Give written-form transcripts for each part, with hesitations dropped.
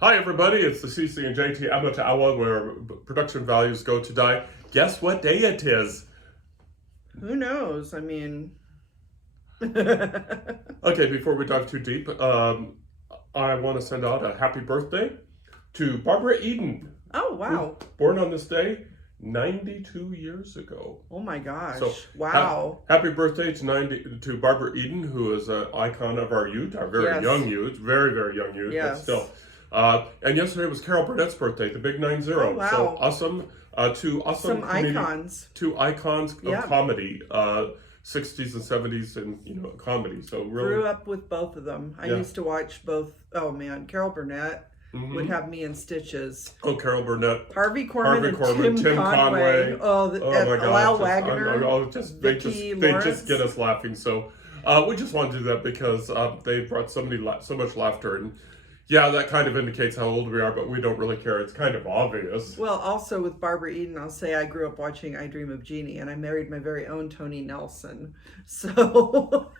Hi everybody, it's the CC and JT Amata Awa, where production values go to die. Guess what day it is? Who knows? I mean... Okay, before we dive too deep, I want to send out a happy birthday to Barbara Eden. Oh, wow. Born on this day 92 years ago. Oh my gosh. So, wow. Happy birthday to Barbara Eden, who is an icon of our youth, our very young youth, very, very young youth, but still. And yesterday was Carol Burnett's birthday, the big 90. Oh, wow. So awesome. Two icons of comedy, 60s and 70s and comedy. So really grew up with both of them. I used to watch both. Oh man, Carol Burnett would have me in stitches. Oh, Carol Burnett, Harvey Korman, Tim Conway. Oh my God, Lyle Wagner. They just get us laughing. So we just want to do that because they brought so much laughter, and yeah, that kind of indicates how old we are, but we don't really care. It's kind of obvious. Well, also with Barbara Eden, I'll say I grew up watching I Dream of Jeannie, and I married my very own Tony Nelson. So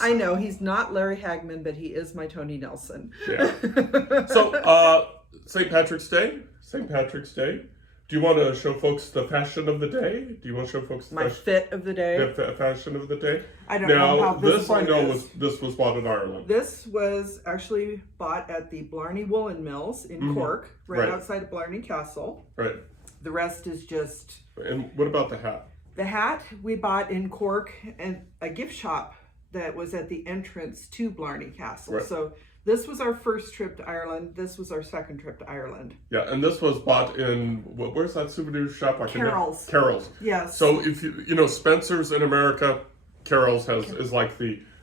I know he's not Larry Hagman, but he is my Tony Nelson. Yeah. So St. Patrick's Day. Do you want to show folks the fashion of the day? Do you want to show folks my fit of the day? The fashion of the day? I don't know how this I know this was bought in Ireland. This was actually bought at the Blarney Woolen Mills in Cork, right outside of Blarney Castle. Right. The rest is just... And what about the hat? The hat we bought in Cork and a gift shop that was at the entrance to Blarney Castle. Right. So this was our first trip to Ireland. This was our second trip to Ireland. Yeah, and this was bought in, where's that souvenir shop? Carol's. Carol's. Yes. So if Spencer's in America, Carol's is like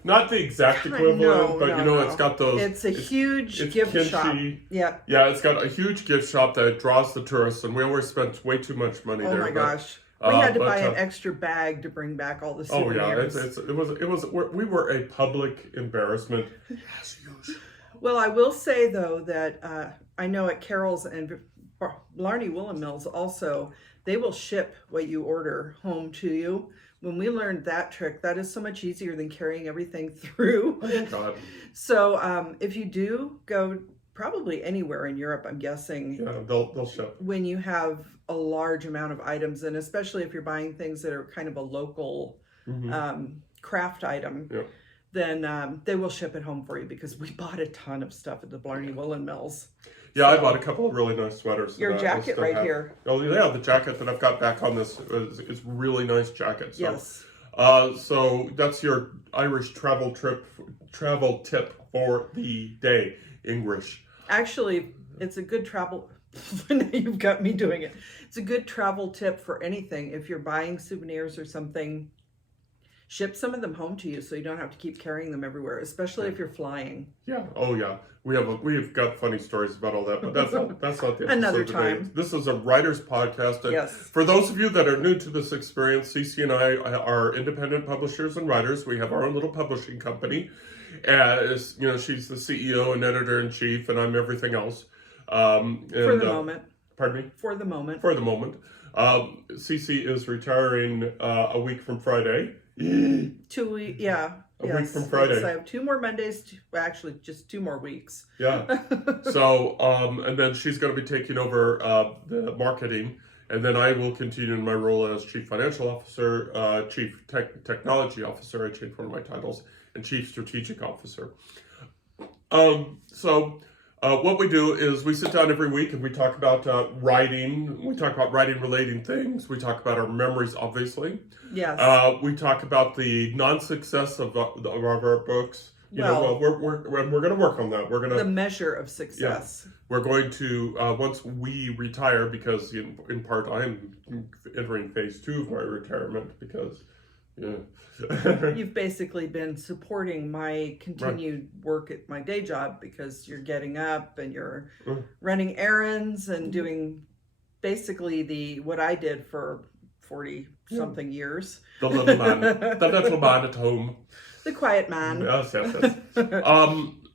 not the exact equivalent, but it's got those. It's a huge gift shop. Yeah. Yeah, it's got a huge gift shop that draws the tourists, and we always spent way too much money there. Oh my gosh. We had to buy an extra bag to bring back all the souvenirs. Oh yeah, we were a public embarrassment as usual. Well, I will say though that I know at Carol's and Blarney Woolen Mills also, they will ship what you order home to you. When we learned that trick, that is so much easier than carrying everything through. Oh God. So if you do go probably anywhere in Europe, I'm guessing. Yeah, they'll ship. When you have a large amount of items, and especially if you're buying things that are kind of a local craft item, then they will ship it home for you, because we bought a ton of stuff at the Blarney Woolen Mills. Yeah, I bought a couple of really nice sweaters. Your jacket right here. Oh yeah, the jacket that I've got back on this is really nice jacket. So, yes. So that's your Irish travel tip for the day. English. Actually, it's a good travel. You've got me doing it. It's a good travel tip for anything. If you're buying souvenirs or something, ship some of them home to you so you don't have to keep carrying them everywhere, especially if you're flying. Yeah. Oh yeah. We've got funny stories about all that, but that's not the another time. Today. This is a writer's podcast. And yes. For those of you that are new to this experience, Cece and I are independent publishers and writers. We have our own little publishing company. As she's the CEO and editor-in-chief, and I'm everything else. For the moment. Pardon me? For the moment. For the moment. Cece is retiring a week from Friday. 2 weeks, yeah. A week from Friday. So I have 2 more Mondays, actually just 2 more weeks. Yeah. So, and then she's going to be taking over the marketing, and then I will continue in my role as Chief Financial Officer, Chief Technology Officer, I changed one of my titles, and Chief Strategic Officer. What we do is we sit down every week and we talk about writing. We talk about writing-related things. We talk about our memories, obviously. Yes. We talk about the non-success of our books. We're going to work on that. We're going to the measure of success. Yeah, we're going to once we retire, because in part I'm entering phase 2 of my retirement because. Yeah. You've basically been supporting my continued work at my day job, because you're getting up and you're running errands and doing basically what I did for 40 something years. The little man at home. The quiet man. Yes.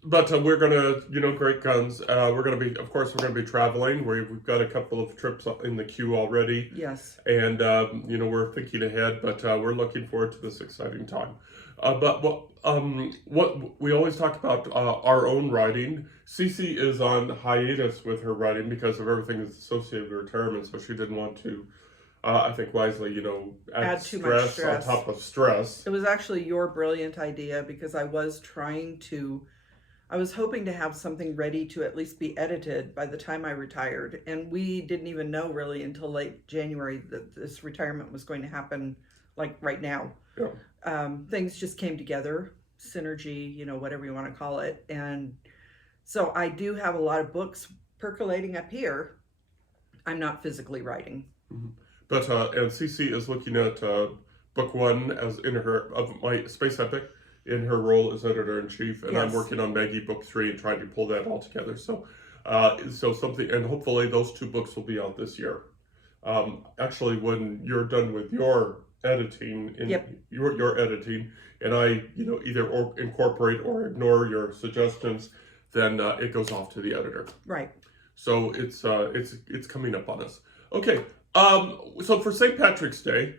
But we're gonna, great guns. We're gonna be traveling. We've got a couple of trips in the queue already. Yes. And we're thinking ahead, but we're looking forward to this exciting time. What we always talk about our own writing. Cece is on hiatus with her writing because of everything that's associated with retirement, so she didn't want to, I think wisely, add Add too much stress on stress. top of stress. It was actually your brilliant idea because I was hoping to have something ready to at least be edited by the time I retired. And we didn't even know really until late January that this retirement was going to happen, like right now. Yeah. Things just came together, synergy, whatever you want to call it. And so I do have a lot of books percolating up here. I'm not physically writing. Mhm. But and Cece is looking at book one as in her of my space epic in her role as editor in chief, and I'm Yes. working on Maggie book three and trying to pull that all together. So, so something, and hopefully those two books will be out this year. Actually, when you're done with your editing, Yep. your editing, and I, either incorporate or ignore your suggestions, then it goes off to the editor. Right. So it's coming up on us. Okay. So for St. Patrick's Day,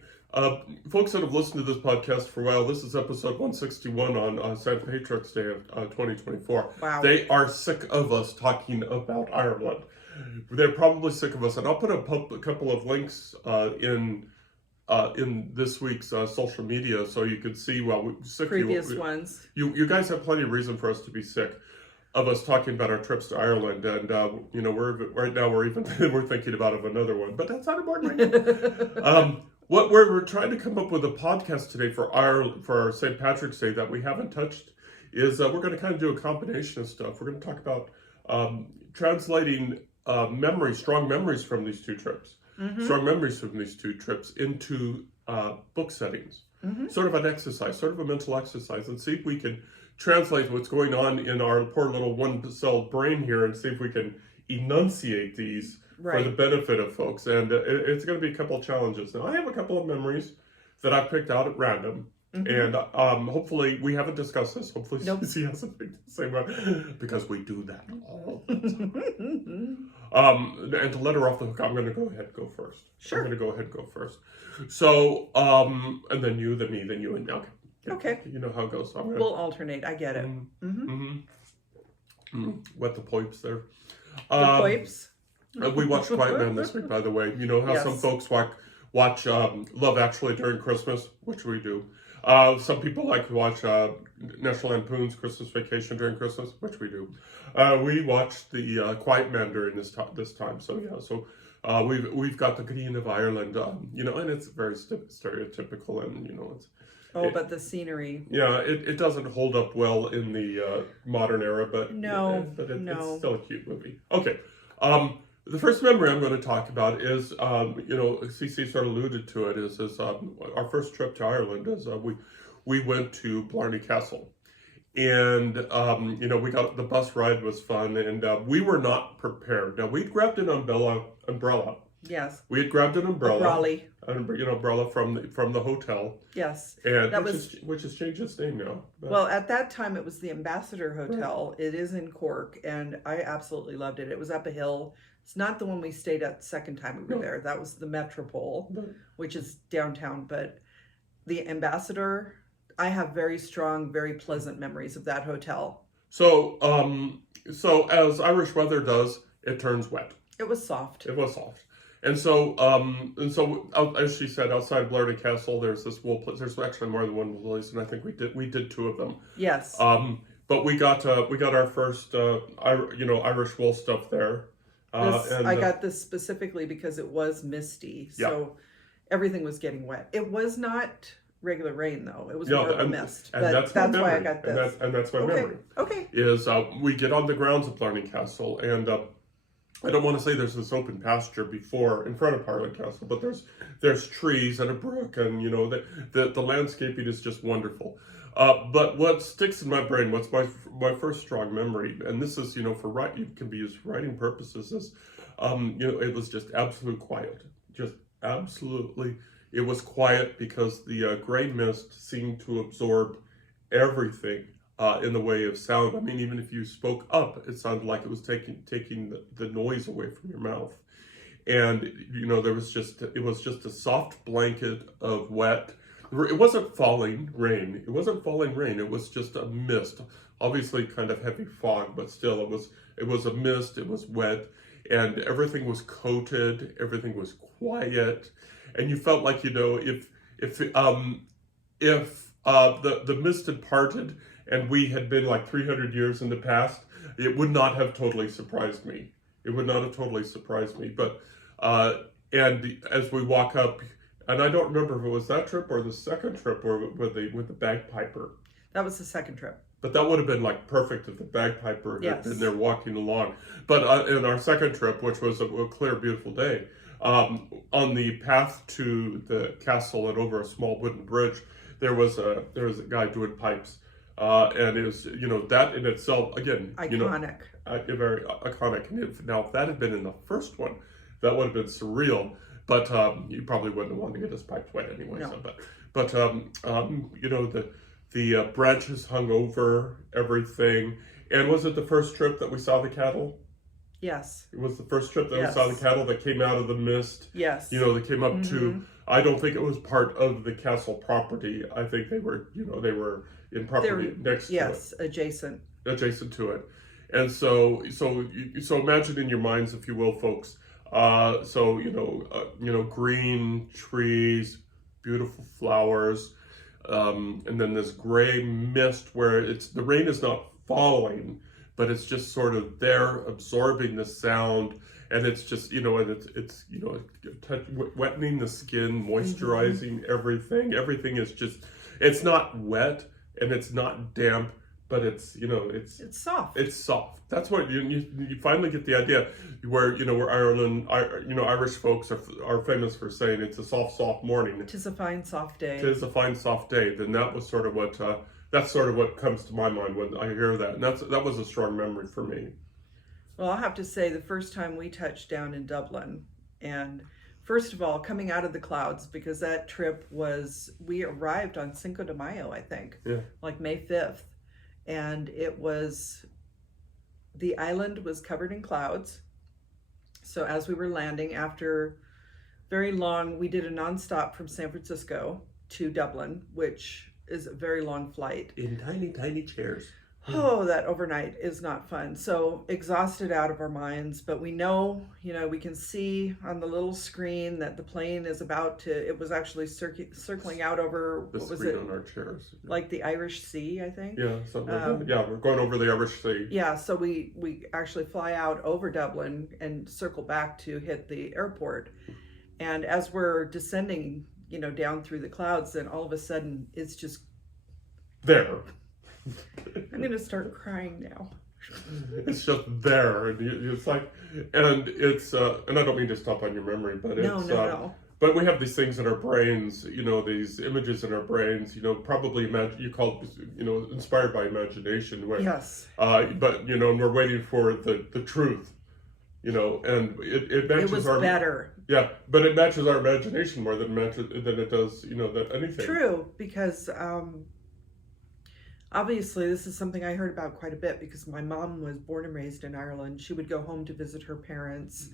folks that have listened to this podcast for a while, this is episode 161 on St. Patrick's Day of 2024. Wow. They are sick of us talking about Ireland. They're probably sick of us, and I'll put a couple of links in this week's social media so you could see sick Previous ones. You guys have plenty of reason for us to be sick of us talking about our trips to Ireland, and we're right now we're thinking about another one, but that's not important right now. What we're trying to come up with a podcast today for Ireland for our St. Patrick's Day that we haven't touched is we're going to kind of do a combination of stuff. We're going to talk about translating strong memories from these two trips, into book settings. Sort of an exercise, sort of a mental exercise, and see if we can translate what's going on in our poor little one-celled brain here and see if we can enunciate these for the benefit of folks. And it's going to be a couple of challenges. Now, I have a couple of memories that I've picked out at random. And hopefully, we haven't discussed this. Hopefully, Cece hasn't picked the same one, because we do that all the time. And to let her off the hook, I'm going to go ahead and go first. Sure. I'm going to go ahead and go first. So, and then you, then me, then you, and now. Okay. You know how it goes. So We'll alternate. I get it. Wet the pipes there. The pipes. We watched Quiet Man this week, by the way. You know how some folks watch Love Actually during Christmas, which we do. Some people like to watch National Lampoon's Christmas Vacation during Christmas, which we do. We watched the Quiet Man during this time. So yeah, so we've got the Green of Ireland, and it's very stereotypical, and it's. But the scenery. Yeah, it doesn't hold up well in the modern era, but it's still a cute movie. Okay, the first memory I'm going to talk about is, Cece sort of alluded to it, is our first trip to Ireland. Is we went to Blarney Castle, and we got the bus ride was fun, and we were not prepared. Now we grabbed an umbrella. Yes. We had grabbed an umbrella. Umbrella from the hotel. Yes. And which has changed its name now. But. Well, at that time it was the Ambassador Hotel. Right. It is in Cork, and I absolutely loved it. It was up a hill. It's not the one we stayed at the second time we were there. That was the Metropole, which is downtown. But the Ambassador, I have very strong, very pleasant memories of that hotel. So, as Irish weather does, it turns wet. It was soft. And so, as she said, outside Blarney Castle, there's this wool place. There's actually more than one wool place, and I think we did two of them. Yes. But we got our first Irish wool stuff there. I got this specifically because it was misty, so everything was getting wet. It was not regular rain though; it was more of a mist. And that's why I got this. And that's my memory. Okay. Is we get on the grounds of Blarney Castle, and I don't want to say there's this open pasture in front of Blarney Castle, but there's trees and a brook, and the landscaping is just wonderful. But what sticks in my brain, what's my first strong memory, and this is it can be used for writing purposes, is it was just absolute quiet, just absolutely. It was quiet because the gray mist seemed to absorb everything. In the way of sound. I mean, even if you spoke up, it sounded like it was taking the noise away from your mouth. And, it was just a soft blanket of wet. It wasn't falling rain. It wasn't falling rain. It was just a mist. Obviously, kind of heavy fog, but still, it was a mist. It was wet, and everything was coated. Everything was quiet, and you felt like, if the mist had parted and we had been like 300 years in the past, it would not have totally surprised me. It would not have totally surprised me. But and as we walk up, and I don't remember if it was that trip or the second trip or with the bagpiper. That was the second trip. But that would have been like perfect if the bagpiper had Yes. been there walking along. But in our second trip, which was a clear, beautiful day, on the path to the castle and over a small wooden bridge, there was a guy doing pipes, and it was, that in itself, again, Iconic. Very iconic. And if that had been in the first one, that would have been surreal. But you probably wouldn't have wanted to get his pipes wet anyway. No. So, but the branches hung over everything. And was it the first trip that we saw the cattle? Yes. It was the first trip that Yes. we saw the cattle that came out of the mist. Yes. They came up to. I don't think it was part of the castle property. I think they were in property next to it. Yes, adjacent. Adjacent to it. And so imagine in your minds, if you will, folks. Green trees, beautiful flowers, and then this gray mist where the rain is not falling, but it's just sort of there absorbing the sound, and it's just it's wetting the skin, moisturizing everything. Everything is just, it's not wet and it's not damp, but it's soft. It's soft. That's what you finally get the idea where Irish folks are famous for saying it's a soft morning. It is a fine soft day. It is a fine soft day. Then that was sort of what comes to my mind when I hear that. And that was a strong memory for me. Well, I'll have to say the first time we touched down in Dublin, and first of all, coming out of the clouds, because that trip we arrived on Cinco de Mayo, I think, like May 5th. And the island was covered in clouds. So as we were landing, after very long, we did a nonstop from San Francisco to Dublin, which is a very long flight. In tiny, tiny chairs. Oh, that overnight is not fun. So exhausted out of our minds, but we know, we can see on the little screen that the plane is it was actually circling out over, the what was screen it? on our chairs. Like the Irish Sea, I think. Yeah, something like that. Yeah, we're going over the Irish Sea. Yeah, so we actually fly out over Dublin and circle back to hit the airport. And as we're descending, down through the clouds, then all of a sudden it's just there. I'm going to start crying now. It's just there, and it's like, and it's, and I don't mean to stop on your memory, but it's, No. But we have these things in our brains, these images in our brains, probably inspired by imagination. Where, Yes. But and we're waiting for the truth, and it matches It was better. Yeah, but it matches our imagination more than it does, than anything. True, because obviously this is something I heard about quite a bit because my mom was born and raised in Ireland. She would go home to visit her parents.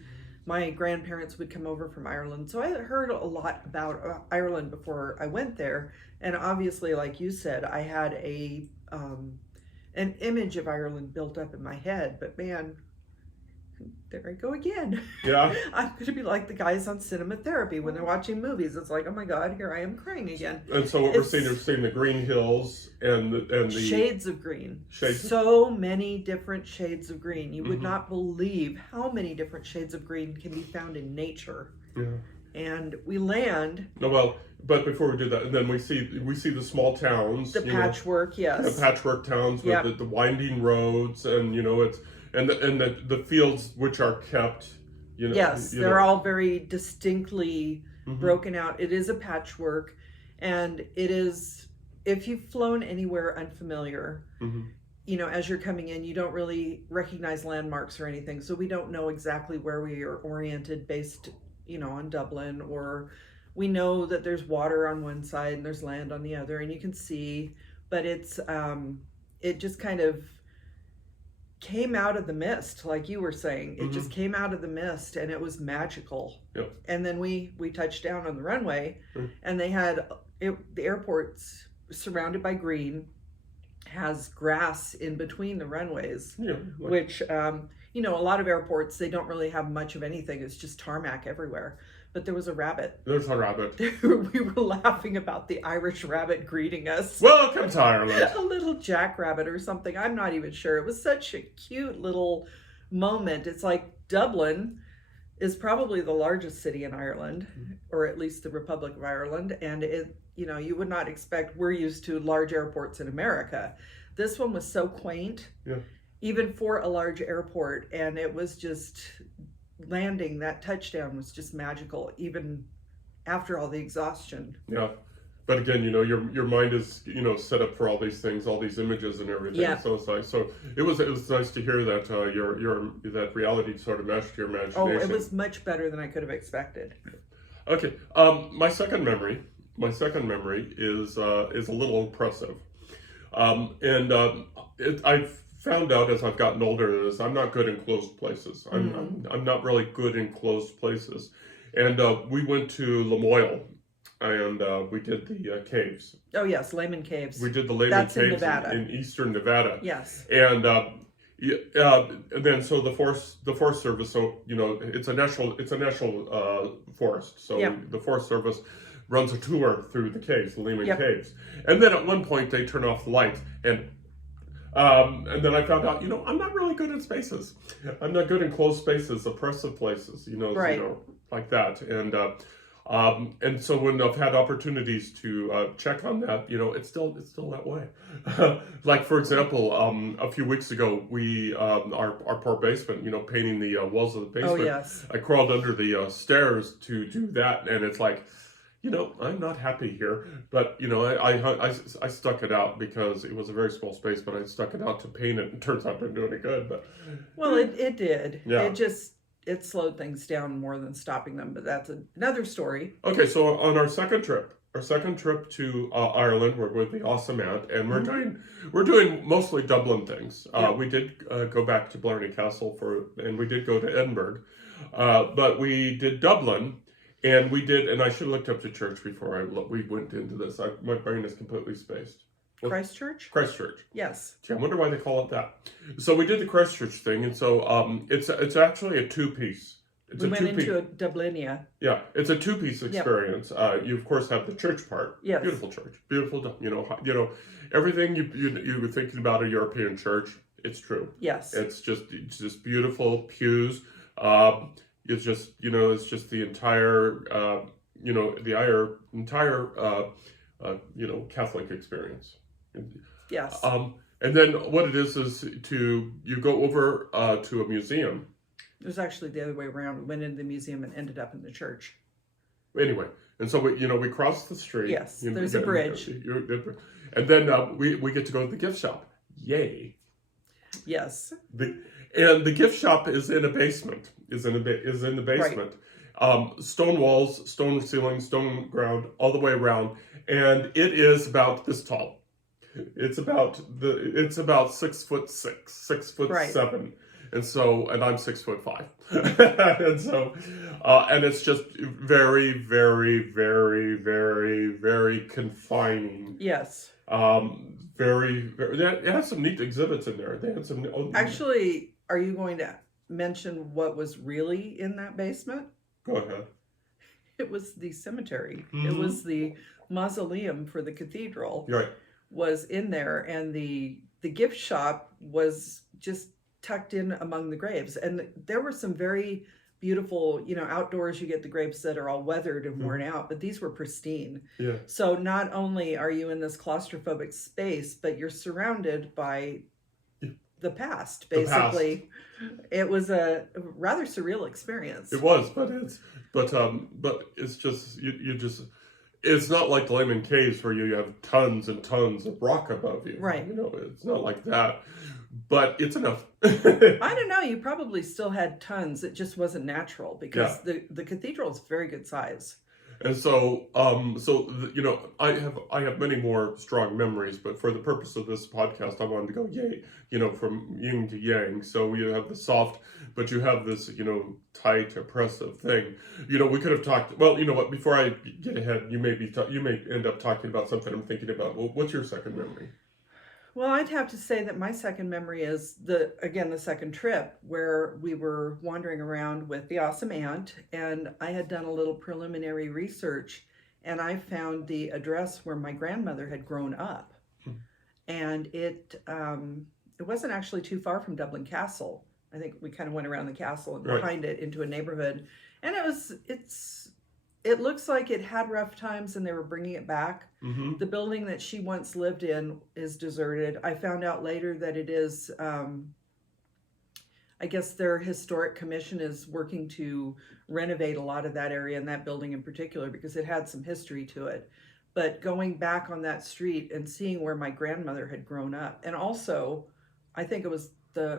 My grandparents would come over from Ireland. So I had heard a lot about Ireland before I went there. And obviously, like you said, I had an image of Ireland built up in my head. But man, there I go again. Yeah. I'm going to be like the guys on Cinema Therapy when they're watching movies. It's like, oh my God, here I am crying again. And so what we're seeing is the green hills and the shades of green. So many different shades of green. You would not believe how many different shades of green can be found in nature. Yeah. And we land. No, well, but before we do that, and then we see the small towns. The patchwork, yes. The patchwork towns with the winding roads, and it's. And the fields which are kept, Yes, they're all very distinctly broken out. It is a patchwork, and it is, if you've flown anywhere unfamiliar, as you're coming in, you don't really recognize landmarks or anything. So we don't know exactly where we are oriented based, on Dublin, or we know that there's water on one side and there's land on the other, and you can see, but it just kind of came out of the mist, like you were saying. It just came out of the mist, and it was magical. Yep. And then we touched down on the runway, and they had the airport's surrounded by green, has grass in between the runways, Yeah, like, which, you know, a lot of airports, they don't really have much of anything. It's just tarmac everywhere. But there was a rabbit. there's a rabbit. We were laughing about the Irish rabbit greeting us. Welcome to Ireland. A little jackrabbit or something. I'm not even sure. It was such a cute little moment. It's like Dublin is probably the largest city in Ireland, or at least the Republic of Ireland. And it, you know, you would not expect, we're used to large airports in America. This one was so quaint, Yeah. even for a large airport. And it was just landing, that touchdown was just magical, even after all the exhaustion. Yeah. But again, you know, your mind is, you know, set up for all these things, all these images and everything. Yeah. So it's like, so it was nice to hear that your that reality sort of matched your imagination. Oh, it was much better than I could have expected. Okay. My second memory is a little impressive. I've found out as I've gotten older is I'm not good in closed places. I'm not really good in closed places. And we went to Lamoille. And we did the caves. Oh yes, Lehman Caves. We did the Lehman That's in Caves Nevada. in eastern Nevada. Yes. And then so the Forest Service. So you know it's a national forest. So Yep. the Forest Service runs a tour through the caves, the Lehman Yep. Caves. And then at one point they turn off the lights and then I found out, you know, I'm not really good in spaces. I'm not good in closed spaces, oppressive places, Right. you know, like that. And so when I've had opportunities to check on that, you know, it's still that way. Like for example, a few weeks ago, we our poor basement, you know, painting the walls of the basement. Oh yes. I crawled under the stairs to do that, and it's like, you know, I'm not happy here, but you know, I stuck it out because it was a very small space, but I stuck it out to paint it, and turns out I didn't do any good. But Well, it did. Yeah. It slowed things down more than stopping them, but that's another story. okay, so on our second trip to Ireland, we're with the awesome aunt, and we're doing mostly Dublin things. Yeah. We did go back to Blarney Castle and we did go to Edinburgh, but we did Dublin. And I should have looked up the church before we went into this. My brain is completely spaced. Christchurch? Christchurch. Yes. Gee, I wonder why they call it that. So we did the Christchurch thing, and so it's actually a two-piece. We went into a Dublinia. Yeah, it's a two-piece experience. You of course have the church part. Yes. Beautiful church, beautiful. You know everything you were thinking about a European church. It's true. Yes. It's just beautiful pews. It's just the entire Catholic experience. Yes. And then what it is you go over to a museum. It was actually the other way around. We went into the museum and ended up in the church. Anyway, and so we cross the street. Yes, there's a bridge. And then we get to go to the gift shop. Yay! Yes. And the gift shop is in a basement. Is in the basement. Right. Stone walls, stone ceiling, stone ground, all the way around, and it is about this tall. It's about 6'6", 6'7". And I'm 6'5", and so, and it's just very, very, very, very, very confining. Yes. It has some neat exhibits in there. They had some. Actually, are you going to mention what was really in that basement? Go ahead. It was the cemetery. Mm-hmm. It was the mausoleum for the cathedral. Right. Was in there, and the gift shop was just tucked in among the graves, and there were some very beautiful, outdoors you get the grapes that are all weathered and worn out, but these were pristine. Yeah. So not only are you in this claustrophobic space, but you're surrounded by the past, basically. It was a rather surreal experience. It was, but it's just, it's not like the Lehman Caves where you have tons and tons of rock above you. Right. It's not like that. But it's enough. I don't know. You probably still had tons. It just wasn't natural because the cathedral is very good size. And so, I have many more strong memories, but for the purpose of this podcast, I wanted to go yay, from yin to yang. So you have the soft, but you have this, tight, oppressive thing. We could have talked. Well, you know what? Before I get ahead, you may end up talking about something I'm thinking about. Well, what's your second memory? Well, I'd have to say that my second memory is the second trip where we were wandering around with the awesome aunt, and I had done a little preliminary research, and I found the address where my grandmother had grown up, and it wasn't actually too far from Dublin Castle. I think we kind of went around the castle and behind it into a neighborhood, and it looks like it had rough times and they were bringing it back. Mm-hmm. The building that she once lived in is deserted. I found out later that it is, I guess their historic commission is working to renovate a lot of that area and that building in particular because it had some history to it. But going back on that street and seeing where my grandmother had grown up, and also, I think it was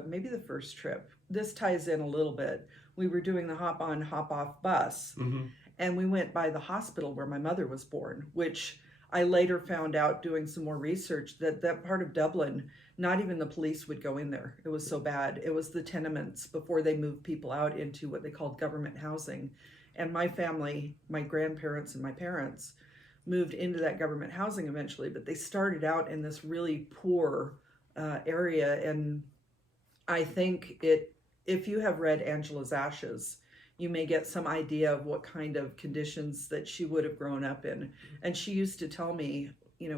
maybe the first trip. This ties in a little bit. We were doing the hop on, hop off bus. Mm-hmm. And we went by the hospital where my mother was born, which I later found out doing some more research that part of Dublin, not even the police would go in there. It was so bad. It was the tenements before they moved people out into what they called government housing. And my family, my grandparents and my parents moved into that government housing eventually, but they started out in this really poor area. And I think if you have read Angela's Ashes, you may get some idea of what kind of conditions that she would have grown up in. And she used to tell me,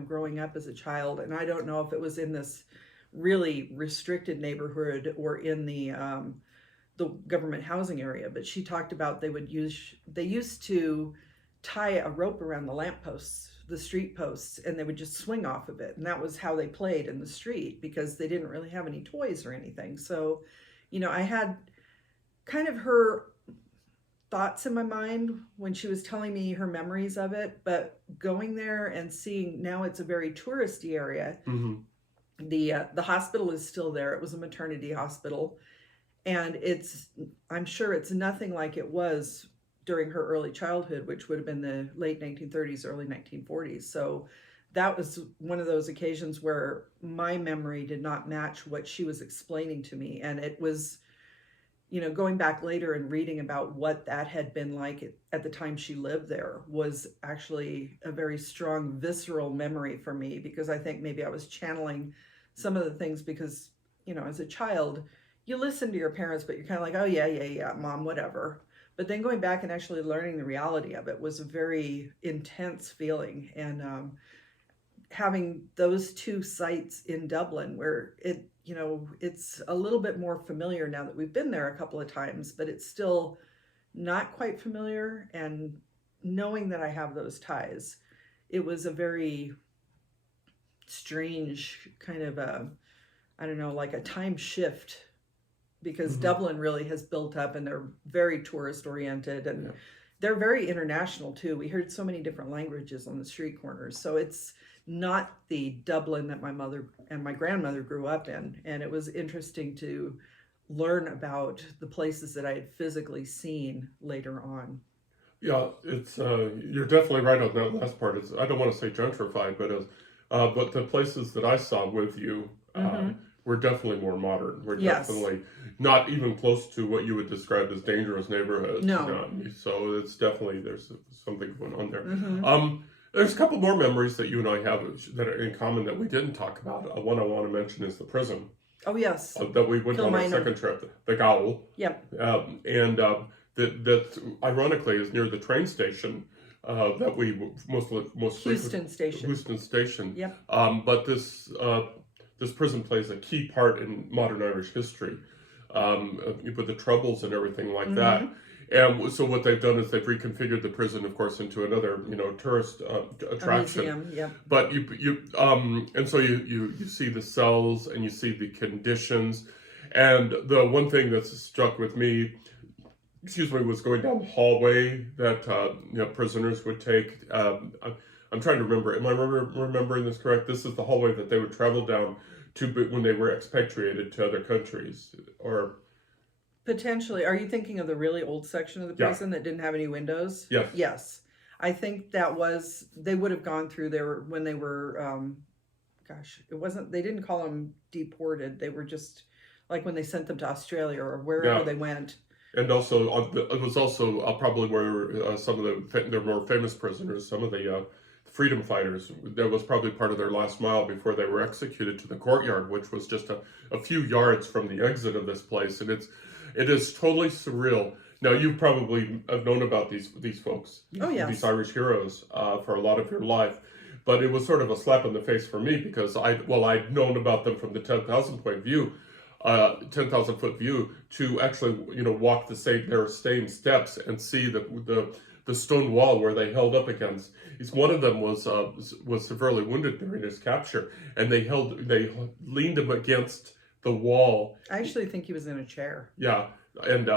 growing up as a child, and I don't know if it was in this really restricted neighborhood or in the government housing area, but she talked about they used to tie a rope around the lampposts, the street posts, and they would just swing off of it. And that was how they played in the street because they didn't really have any toys or anything. So, I had kind of her thoughts in my mind when she was telling me her memories of it, but going there and seeing now it's a very touristy area. Mm-hmm. The hospital is still there. It was a maternity hospital, and I'm sure it's nothing like it was during her early childhood, which would have been the late 1930s, early 1940s. So that was one of those occasions where my memory did not match what she was explaining to me, and it was, going back later and reading about what that had been like at the time she lived there was actually a very strong visceral memory for me, because I think maybe I was channeling some of the things because, as a child, you listen to your parents, but you're kind of like, oh yeah, mom, whatever. But then going back and actually learning the reality of it was a very intense feeling. And having those two sites in Dublin where it's a little bit more familiar now that we've been there a couple of times, but it's still not quite familiar. And knowing that I have those ties, it was a very strange kind of like a time shift, because Mm-hmm. Dublin really has built up and they're very tourist oriented, and they're very international too. We heard so many different languages on the street corners. So it's not the Dublin that my mother and my grandmother grew up in. And it was interesting to learn about the places that I had physically seen later on. Yeah, it's you're definitely right on that last part. I don't want to say gentrified, but the places that I saw with you were definitely more modern. We're definitely not even close to what you would describe as dangerous neighborhoods. No. So it's definitely, there's something going on there. Mm-hmm. There's a couple more memories that you and I have that are in common that we didn't talk about. One I want to mention is the prison. Oh, yes. That we went on our second trip, the Gowl. Yep. And that ironically is near the train station that we most Houston Station. Houston Station. Yep. But this prison plays a key part in modern Irish history, with the Troubles and everything like that. And so what they've done is they've reconfigured the prison, of course, into another, tourist attraction. A museum, yeah. But and so you see the cells and you see the conditions, and the one thing that's struck with me, was going down the hallway that prisoners would take. I'm trying to remember. Am I remembering this correct? This is the hallway that they would travel down to when they were expatriated to other countries, or potentially. Are you thinking of the really old section of the prison that didn't have any windows? Yes. Yes. I think they would have gone through there when they were, they didn't call them deported. They were just like when they sent them to Australia or wherever Yeah. they went. And also, it was also probably where some of their more famous prisoners, some of the freedom fighters, that was probably part of their last mile before they were executed to the courtyard, which was just a few yards from the exit of this place. And it is totally surreal. Now, you probably have known about these folks, Oh, yes. these Irish heroes, for a lot of your life. But it was sort of a slap in the face for me because I'd known about them from the 10,000 foot view to actually, walk their same steps and see the stone wall where they held up against. One of them was severely wounded during his capture, and they leaned him against the wall. I actually think he was in a chair. Yeah, and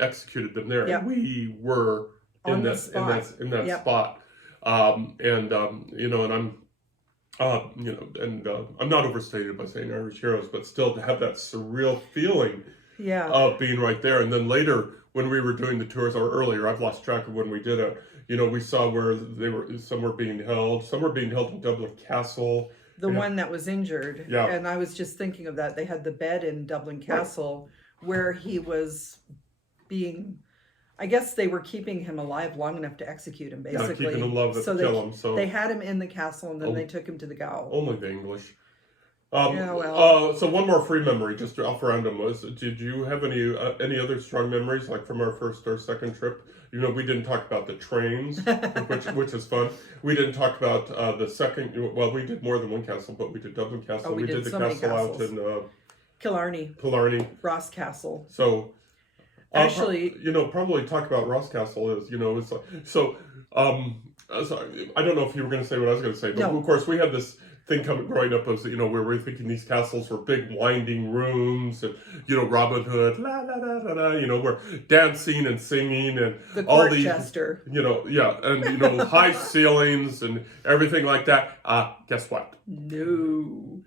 executed them there. Yep. And we were in that spot. Yep. Spot. And I'm I'm not overstated by saying Irish heroes, but still to have that surreal feeling Yeah. of being right there. And then later, when we were doing the tours, or earlier, I've lost track of when we did it, we saw where some were being held in Dublin Castle. The one that was injured. Yeah. And I was just thinking of that. They had the bed in Dublin Castle where he was being, I guess they were keeping him alive long enough to execute him, basically. Yeah, keeping him alive to kill him. So they had him in the castle, and then they took him to the gaol. Only the English. So one more free memory, just off random, was: did you have any other strong memories, like from our first or second trip? We didn't talk about the trains, which is fun. We didn't talk about the second. Well, we did more than one castle, but we did Dublin Castle. We did the so many castle out castles. in Killarney, Ross Castle. So actually, probably talk about Ross Castle is it's like, so. So I don't know if you were going to say what I was going to say, but No. Of course we had this thing growing up as where we're thinking these castles were big winding rooms, and Robin Hood, la la la la la, we're dancing and singing and the all court these, jester. and high ceilings and everything like that. Guess what? No.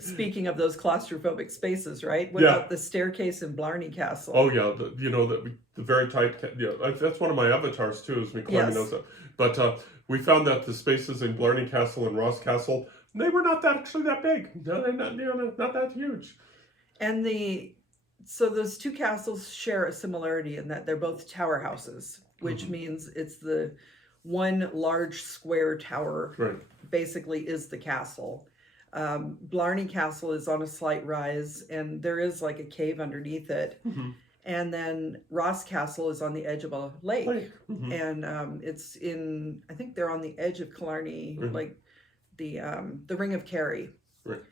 Speaking of those claustrophobic spaces, right? What about the staircase in Blarney Castle? Oh yeah, the very tight. That's one of my avatars too, is me climbing those up. But we found that the spaces in Blarney Castle and Ross Castle, they were not actually that big. No, they're not that huge. And so those two castles share a similarity in that they're both tower houses, which means it's the one large square tower. Right. Basically is the castle. Blarney Castle is on a slight rise, and there is like a cave underneath it. Mm-hmm. And then Ross Castle is on the edge of a lake. Mm-hmm. And it's I think they're on the edge of Killarney, like the Ring of Kerry. Right.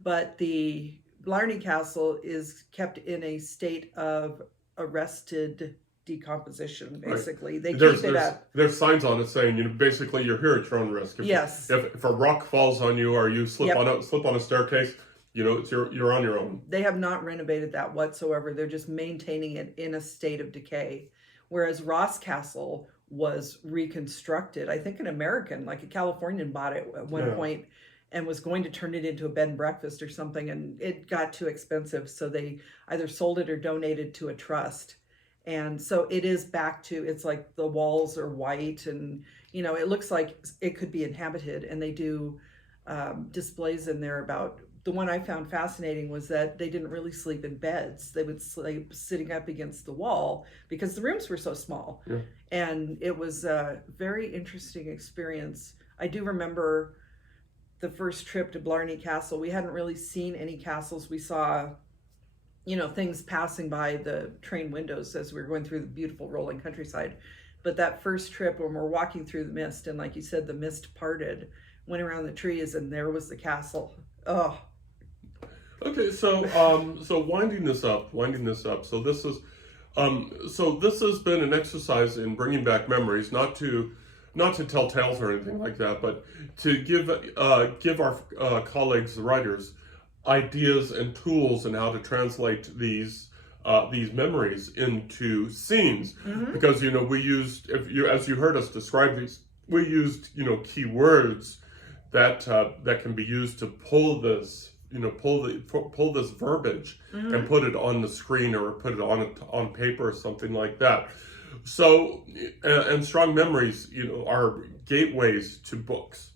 But the Blarney Castle is kept in a state of arrested decomposition, basically. Right. They keep it up. There's signs on it saying, basically you're here at your own risk. If a rock falls on you or you slip on a staircase, you're on your own. They have not renovated that whatsoever. They're just maintaining it in a state of decay. Whereas Ross Castle was reconstructed. I think an American, like a Californian, bought it at one point and was going to turn it into a bed and breakfast or something, and it got too expensive, so they either sold it or donated to a trust. And so it is back to, it's like the walls are white, and it looks like it could be inhabited, and they do displays in there about. The one I found fascinating was that they didn't really sleep in beds. They would sleep sitting up against the wall because the rooms were so small. Yeah. And it was a very interesting experience. I do remember the first trip to Blarney Castle. We hadn't really seen any castles. We saw, things passing by the train windows as we were going through the beautiful rolling countryside. But that first trip when we're walking through the mist, and like you said, the mist parted, went around the trees, and there was the castle. Oh. Okay, so winding this up. So this has been an exercise in bringing back memories, not to tell tales or anything like that, but to give our colleagues, the writers, ideas and tools on how to translate these memories into scenes. Mm-hmm. Because we used, as you heard us describe these, we used key words that can be used to pull this. Pull this verbiage and put it on the screen or put it on paper or something like that. So, and strong memories, are gateways to books.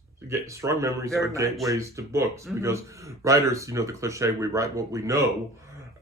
Strong memories Very are much. gateways to books because writers, the cliche, we write what we know.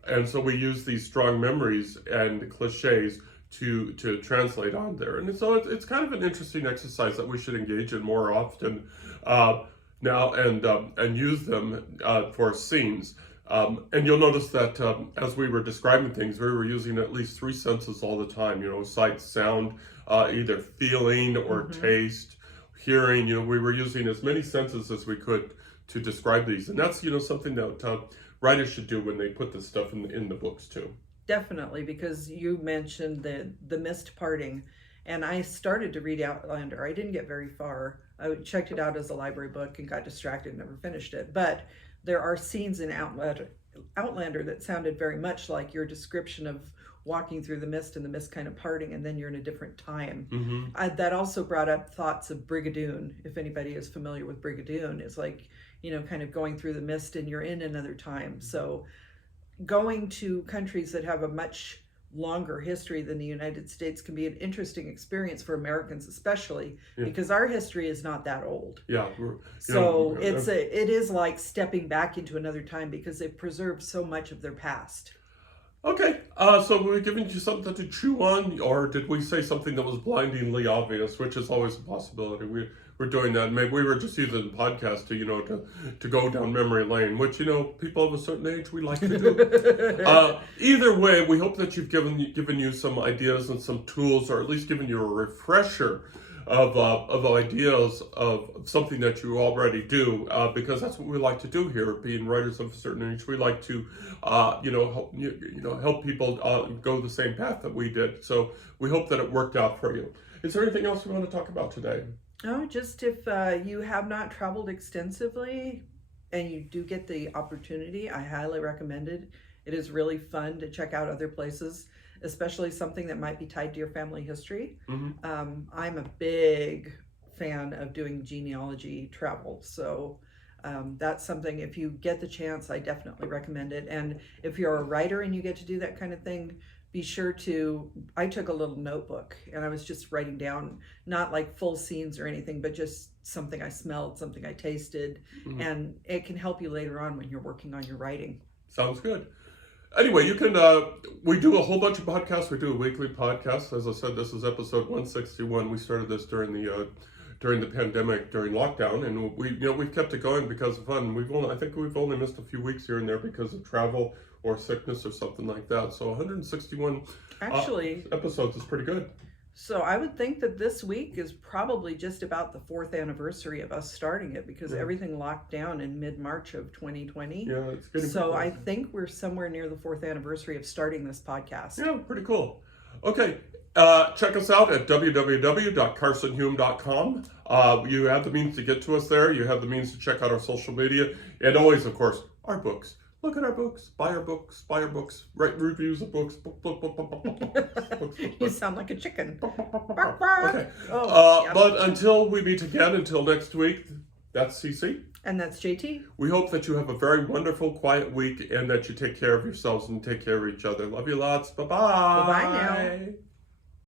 And so we use these strong memories and cliches to translate on there. And so it's kind of an interesting exercise that we should engage in more often now and use them for scenes. And you'll notice that as we were describing things, we were using at least three senses all the time, sight, sound, either feeling or taste, hearing. We were using as many senses as we could to describe these. And that's, something that writers should do when they put this stuff in the books too. Definitely, because you mentioned the mist parting, and I started to read Outlander. I didn't get very far. I checked it out as a library book and got distracted and never finished it. But there are scenes in Outlander that sounded very much like your description of walking through the mist and the mist kind of parting, and then you're in a different time. That also brought up thoughts of Brigadoon. If anybody is familiar with Brigadoon, it's like, kind of going through the mist and you're in another time. So going to countries that have a much longer history than the United States can be an interesting experience for Americans, especially because our history is not that old. Yeah. So it is like stepping back into another time because they've preserved so much of their past. Okay, so were we giving you something to chew on, or did we say something that was blindingly obvious, which is always a possibility. We're doing that. Maybe we were just using the podcast to go down memory lane, which, people of a certain age, we like to do. Either way, we hope that you've given you some ideas and some tools, or at least given you a refresher of ideas of something that you already do, because that's what we like to do here, being writers of a certain age. We like to, help people go the same path that we did. So we hope that it worked out for you. Is there anything else we want to talk about today? No, just if you have not traveled extensively and you do get the opportunity, I highly recommend it. It is really fun to check out other places, especially something that might be tied to your family history. I'm a big fan of doing genealogy travel. So that's something, if you get the chance, I definitely recommend it. And if you're a writer and you get to do that kind of thing, be sure to, I took a little notebook and I was just writing down, not like full scenes or anything, but just something I smelled, something I tasted, and it can help you later on when you're working on your writing. Sounds good. Anyway, you can, we do a whole bunch of podcasts. We do a weekly podcast. As I said, this is episode 161. We started this during the pandemic, during lockdown, and we've kept it going because of fun. I think we've only missed a few weeks here and there because of travel or sickness or something like that. So 161 episodes is pretty good. So I would think that this week is probably just about the 4th anniversary of us starting it, because everything locked down in mid-March of 2020. Yeah, it's getting so I think we're somewhere near the 4th anniversary of starting this podcast. Yeah, pretty cool. Okay, check us out at www.carsonhume.com. You have the means to get to us there. You have the means to check out our social media, and always, of course, our books. Look at our books, buy our books, write reviews of books. You sound like a chicken. Okay. But until we meet again, until next week, that's CC. And that's JT. We hope that you have a very wonderful, quiet week and that you take care of yourselves and take care of each other. Love you lots. Bye-bye. Bye-bye now.